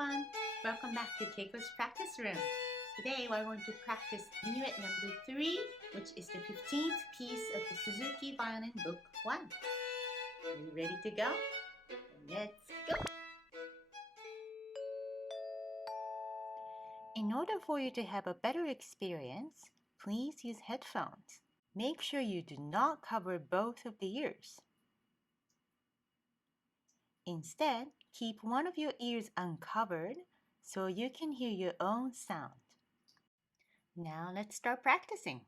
everyone! Welcome back to Keiko's practice room. Today we're going to practice Minuet number 3, which is the 15th piece of the Suzuki Violin Book 1. Are you ready to go? Let's go! In order for you to have a better experience, please use headphones. Make sure you do not cover both of the ears. Instead, keep one of your ears uncovered so you can hear your own sound. Now let's start practicing.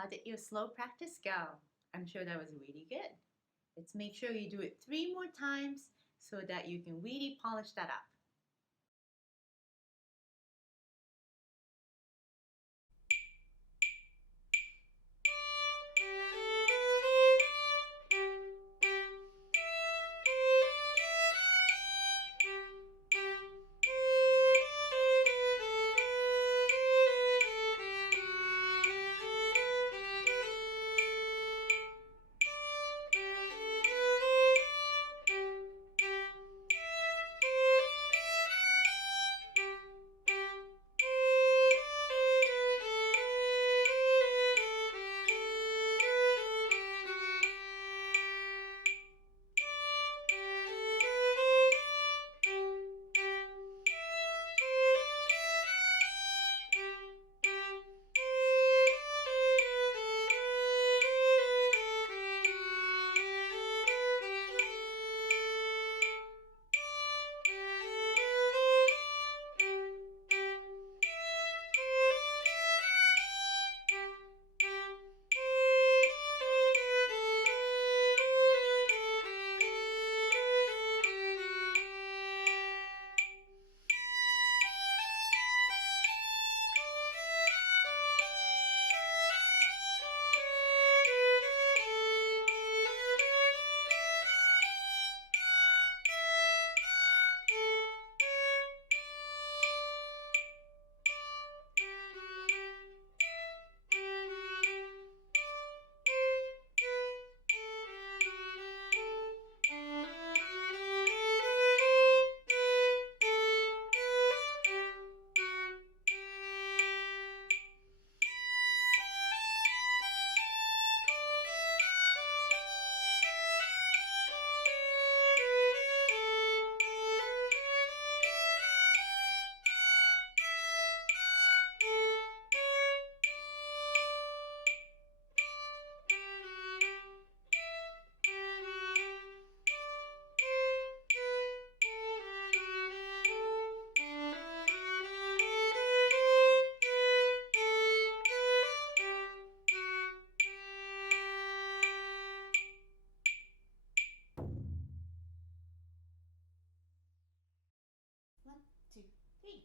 How did your slow practice go? I'm sure that was really good. Let's make sure you do it 3 more times so that you can really polish that up. One, two, three.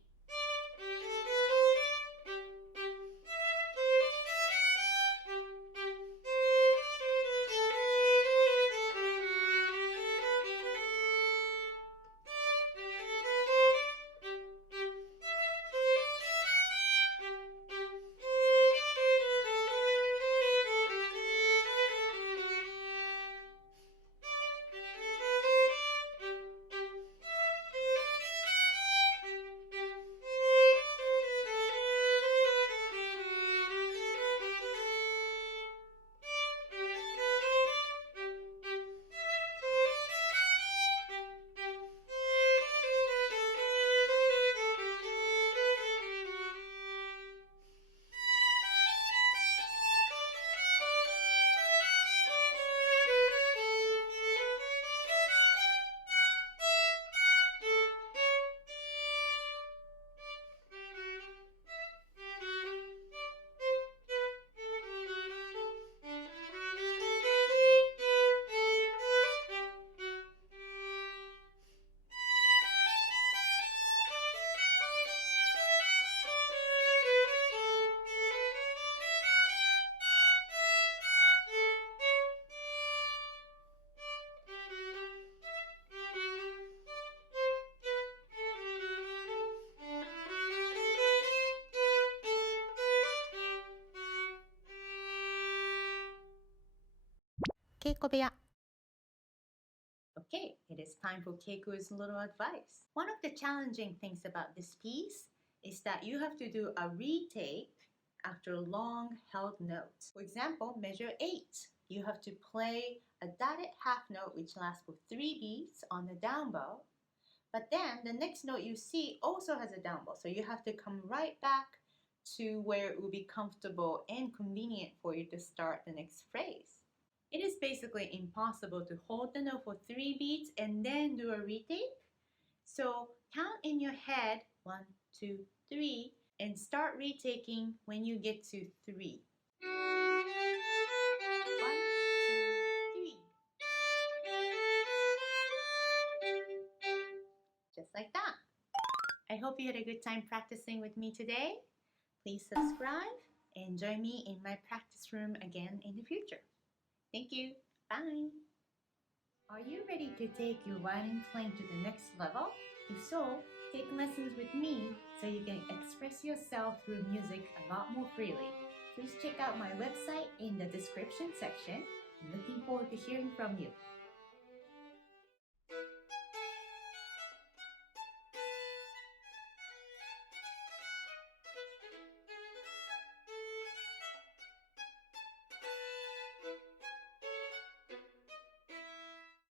Keiko 部屋. Okay, it is time for Keiko's little advice. One of the challenging things about this piece is that you have to do a retake after long held notes. For example, measure 8. You have to play a dotted half note which lasts for 3 beats on the down bow. But then the next note you see also has a down bow. So you have to come right back to where it will be comfortable and convenient for you to start the next phrase. It is basically impossible to hold the note for 3 beats and then do a retake. So count in your head 1, 2, 3 and start retaking when you get to 3. I hope you had a good time practicing with me today. Please subscribe and join me in my practice room again in the future. Thank you. Bye. Are you ready to take your violin playing to the next level? If so, take lessons with me so you can express yourself through music a lot more freely. Please check out my website in the description section. I'm looking forward to hearing from you.